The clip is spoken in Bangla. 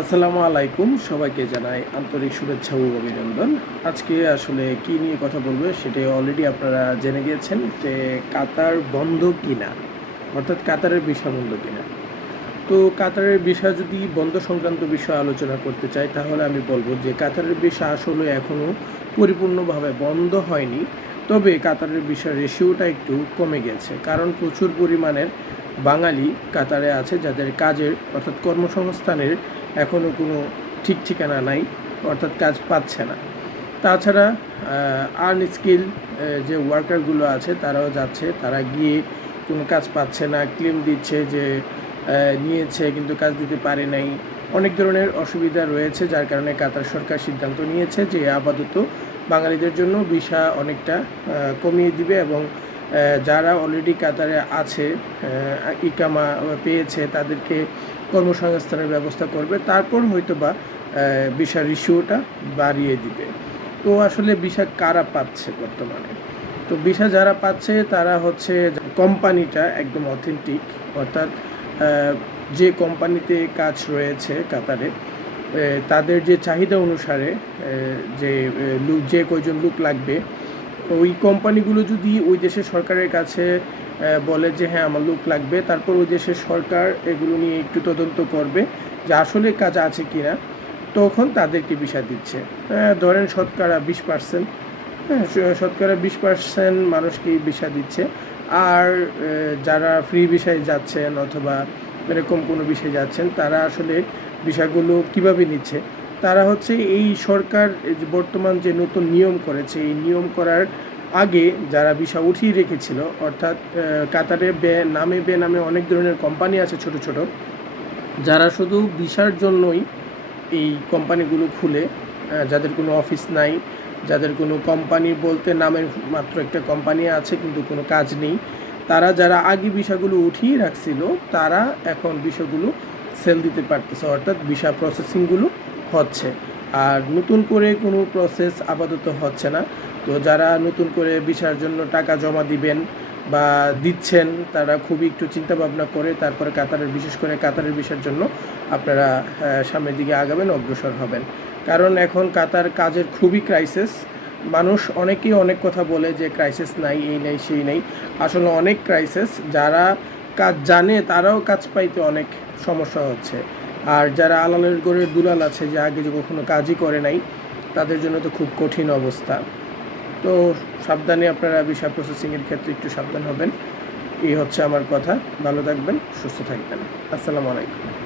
আসসালামু আলাইকুম, সবাইকে জানাই আন্তরিক শুভেচ্ছা ও অভিনন্দন। আজকে আসলে কি নিয়ে কথা বলবো সেটা অলরেডি আপনারা জেনে গিয়েছেন যে কাতার বন্ধ কিনা, অর্থাৎ কাতারের ভিসা বন্ধ কিনা। তো কাতারের ভিসা যদি বন্ধ সংক্রান্ত বিষয় আলোচনা করতে চাই তাহলে আমি বলবো যে কাতারের ভিসা আসলে এখনও পরিপূর্ণভাবে বন্ধ হয়নি। তবে কাতারের ভিসার রেশিওটা একটু কমে গেছে, কারণ প্রচুর পরিমাণের বাঙালি কাতারে আছে যাদের কাজের অর্থাৎ কর্মসংস্থানের এখনও কোনো ঠিক ঠিকানা নাই, অর্থাৎ কাজ পাচ্ছে না। তাছাড়া আনস্কিল যে ওয়ার্কারগুলো আছে তারাও যাচ্ছে, তারা গিয়ে কোনো কাজ পাচ্ছে না, ক্লেম দিচ্ছে যে নিয়েছে কিন্তু কাজ দিতে পারে নাই। অনেক ধরনের অসুবিধা রয়েছে, যার কারণে কাতার সরকার সিদ্ধান্ত নিয়েছে যে আপাতত বাঙালিদের জন্য ভিসা অনেকটা কমিয়ে দিবে এবং যারা অলরেডি কাতারে আছে, ইকামা পেয়েছে, তাদেরকে কর্মসংস্থানের ব্যবস্থা করবে, তারপর হয়তো বা ভিসার রিস্যুটা বাড়িয়ে দিবে। তো আসলে ভিসা কারা পাচ্ছে বর্তমানে? তো ভিসা যারা পাচ্ছে তারা হচ্ছে কোম্পানিটা একদম অথেন্টিক, অর্থাৎ যে কোম্পানিতে কাজ রয়েছে কাতারে, তাদের যে চাহিদা অনুসারে যে কয়জন লোক লাগবে, ওই কোম্পানিগুলো যদি ওই দেশের সরকারের কাছে বলে যে হ্যাঁ আমার লোক লাগবে, তারপর ওই দেশের সরকার এগুলো নিয়ে একটু তদন্ত করবে যে আসলে কাজ আছে কি না, তখন তাদেরকে ভিসা দিচ্ছে। ধরেন শতকরা 20%, হ্যাঁ, শতকরা 20% মানুষকেই ভিসা দিচ্ছে। আর যারা ফ্রি ভিসায় যাচ্ছেন অথবা এরকম কোনো বিষয়ে যাচ্ছেন, তারা আসলে ভিসাগুলো কিভাবে নিচ্ছে, তারা হচ্ছে এই সরকার যে বর্তমান যে নতুন নিয়ম করেছে, এই নিয়ম করার আগে যারা ভিসা উঠিয়ে রেখেছিল, অর্থাৎ কাতারে বেনামে অনেক ধরনের কোম্পানি আছে ছোট ছোট, যারা শুধু ভিসার জন্যই এই কোম্পানিগুলো খুলে, যাদের কোনো অফিস নাই, যাদের কোনো কোম্পানি বলতে নামের মাত্র একটা কোম্পানি আছে কিন্তু কোনো কাজ নেই, তারা যারা আগে ভিসাগুলো উঠিয়ে রাখছিল তারা এখন ভিসাগুলো সেল দিতে পারতেছে, অর্থাৎ ভিসা প্রসেসিংগুলো হচ্ছে। আর নতুন করে কোনো প্রসেস আপাতত হচ্ছে না। তো যারা নতুন করে ভিসার জন্য টাকা জমা দিবেন বা দিচ্ছেন, তারা খুবই একটু চিন্তা ভাবনা করে তারপরে বিশেষ করে কাতারের ভিসার জন্য আপনারা সামনের দিকে আগাবেন, অগ্রসর হবেন। কারণ এখন কাতার কাজের খুবই ক্রাইসিস। মানুষ অনেকেই অনেক কথা বলে যে ক্রাইসিস নাই, এই নেই সেই নেই, আসলে অনেক ক্রাইসিস। যারা কাজ জানে তারাও কাজ পাইতে অনেক সমস্যা হচ্ছে, আর যারা আলালের গড়ের দুলাল আছে, যে আগে যে কখনো কাজই করে নাই, তাদের জন্য তো খুব কঠিন অবস্থা। তো সাবধানে আপনারা ভিসা প্রসেসিংয়ের ক্ষেত্রে একটু সাবধান হবেন। এই হচ্ছে আমার কথা। ভালো থাকবেন, সুস্থ থাকবেন। আসসালামু আলাইকুম।